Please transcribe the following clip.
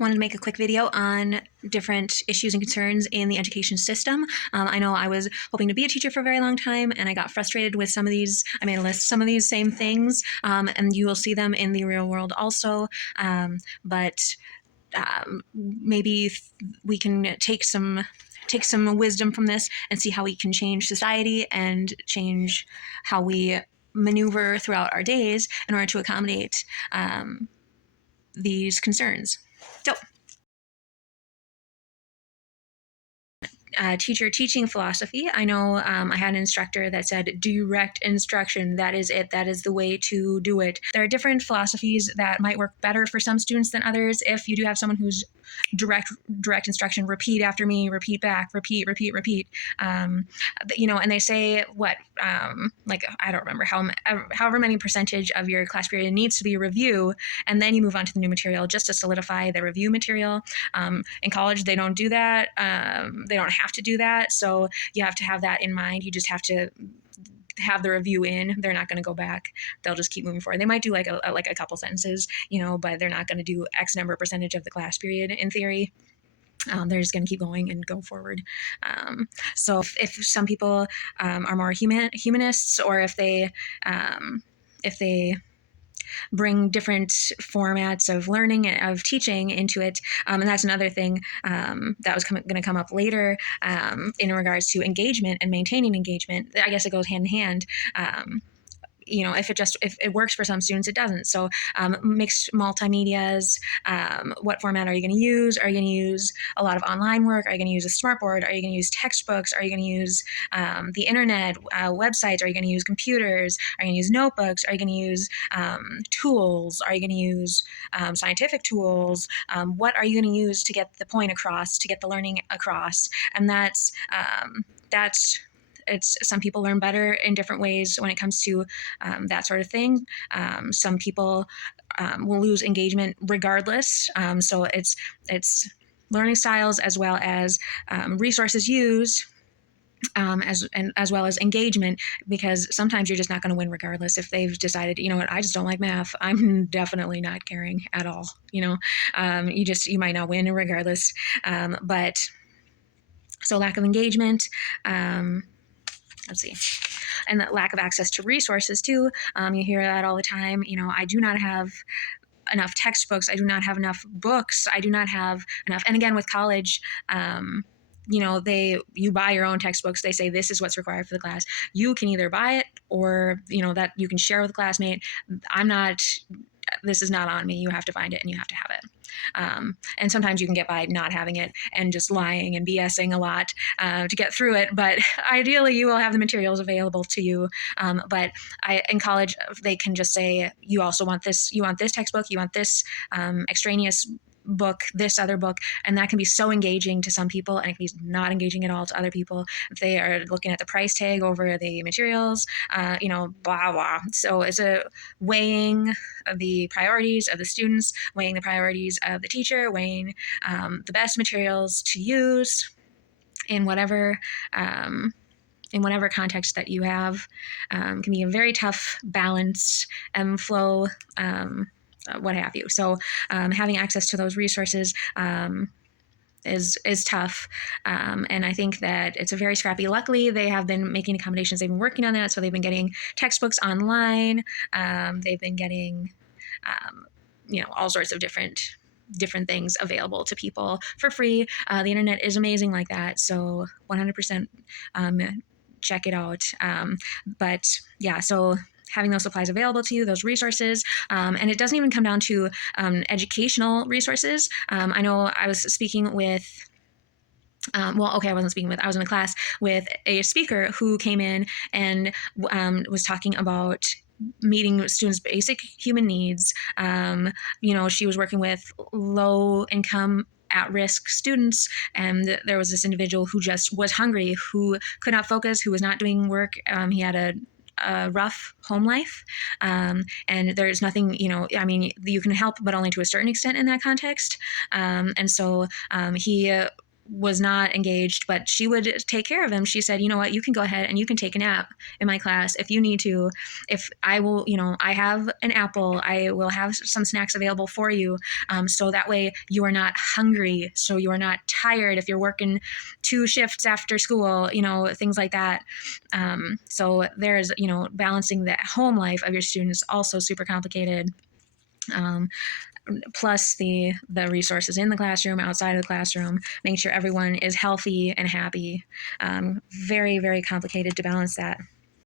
Wanted to make a quick video on different issues and concerns in the education system. I know I was hoping to be a teacher for a very long time, and I got frustrated with some of these. I made a list some of these same things, and you will see them in the real world also. But maybe we can take some wisdom from this and see how we can change society and change how we maneuver throughout our days in order to accommodate these concerns. So, teacher teaching philosophy. I know I had an instructor that said direct instruction. That is it. That is the way to do it. There are different philosophies that might work better for some students than others. If you do have someone who's direct instruction, repeat after me, repeat back, repeat, and they say what, like, I don't remember however many percentage of your class period needs to be review, and then you move on to the new material just to solidify the review material. In college, they don't do that. They don't have to do that. So you have to have that in mind. You just have to have the review in. They're not going to go back. They'll just keep moving forward. They might do like a couple sentences, but they're not going to do X number percentage of the class period in theory. They're just going to keep going and go forward. So if some people are more humanists, or if they bring different formats of learning and of teaching into it. And that's another thing that was going to come up later in regards to engagement and maintaining engagement. I guess it goes hand in hand. If it works for some students, it doesn't. So mixed multimedias, what format are you going to use? Are you going to use a lot of online work? Are you going to use a smartboard? Are you going to use textbooks? Are you going to use the internet, websites? Are you going to use computers? Are you going to use notebooks? Are you going to use tools? Are you going to use scientific tools? What are you going to use to get the point across, to get the learning across? And that's it's some people learn better in different ways when it comes to that sort of thing. Some people will lose engagement regardless. So it's learning styles as well as resources used. As well as engagement, because sometimes you're just not going to win regardless. If they've decided, I just don't like math, I'm definitely not caring at all. You might not win regardless. But so lack of engagement. Let's see. And that lack of access to resources too. You hear that all the time. I do not have enough textbooks. I do not have enough books. I do not have enough. And again, with college, you buy your own textbooks. They say this is what's required for the class. You can either buy it or, that you can share with a classmate. This is not on me. You have to find it and you have to have it. And sometimes you can get by not having it and just lying and BSing a lot to get through it. But ideally, you will have the materials available to you. But in college, they can just say, you also want this. You want this textbook. You want this extraneous book, this other book, and that can be so engaging to some people, and it can be not engaging at all to other people if they are looking at the price tag over the materials, blah blah. So it's a weighing of the priorities of the students, weighing the priorities of the teacher, weighing the best materials to use in whatever context that you have. Can be a very tough balance and flow. What have you. So having access to those resources is tough. And I think that it's a very scrappy. Luckily, they have been making accommodations. They've been working on that. So they've been getting textbooks online. They've been getting, all sorts of different things available to people for free. The internet is amazing like that. So 100% check it out. But yeah, so having those supplies available to you, those resources. And it doesn't even come down to educational resources. I know I was speaking with, I was in a class with a speaker who came in and was talking about meeting students' basic human needs. She was working with low income at-risk students, and there was this individual who just was hungry, who could not focus, who was not doing work. He had a rough home life, and there's nothing, you can help, but only to a certain extent in that context. And so he was not engaged, but she would take care of him. She said, you know what, you can go ahead and you can take a nap in my class if you need to. If I will, I have an apple, I will have some snacks available for you. So that way you are not hungry. So you are not tired if you're working 2 shifts after school, things like that. So there's, balancing the home life of your students also super complicated. Um, Plus the resources in the classroom, outside of the classroom, making sure everyone is healthy and happy. Very, very complicated to balance that.